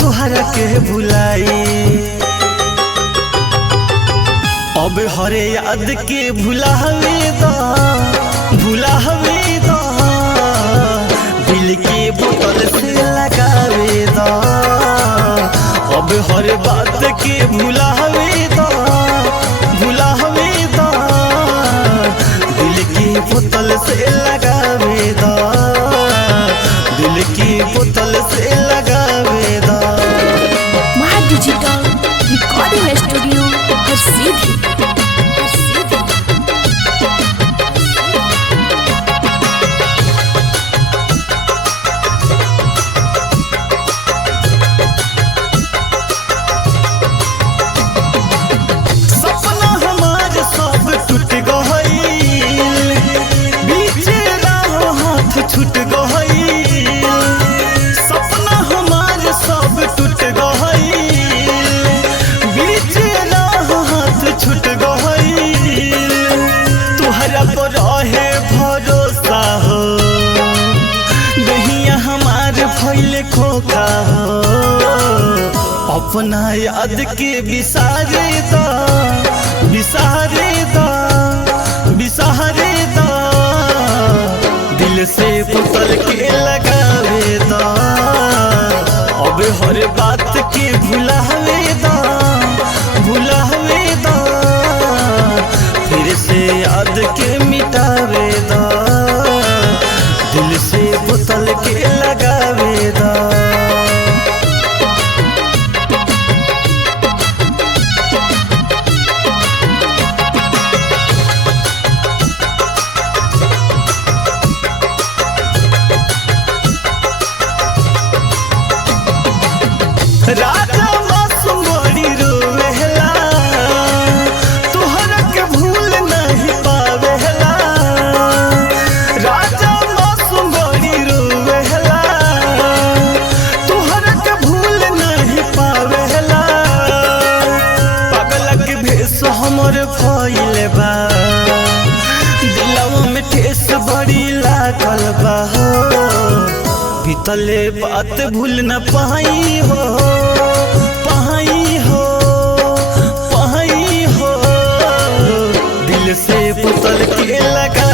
तुहरा के भुलाई, अब हरे याद के भुलावे दा, भुलावे दा, दिल के बोतल से लगावे दा। अब हर बात के भुलावे दा, भुलावे दा, दिल की बोतल से लगावे दा, दिल की बोतल से लगावे दा। महा डिजिटल रिकॉर्डिंग स्टूडियो हर सीधी। छूट गइल सपना हमार सब टूट गइल, बीच राह हाथ छूट गइल। तुहरा पर रहे भरोसा हो, दहिया हमार भइल खोखा हो। अपना याद के बिसारे दा, बिसारे दा, बिसारे दा, दिल से बोतल के लगावे दा। अब हर बात के भुलावे दा, भुलावे दा, फिर से याद के मिटावे दा, दिल से बोतल के लगावे दा। राजा मासूम बड़ी रोवेला, तुहरा के भूल नहीं पावेला। राजा मासूम बड़ी रोवेला, तुहरा के भूल नहीं पावेला। पागल के भेष हमर भइल बा, दिलवा में ठेस बड़ी लागल बा हो। बीतले बात भूल न पाई हो, पाई हो, पाई हो, दिल से बोतल के लगा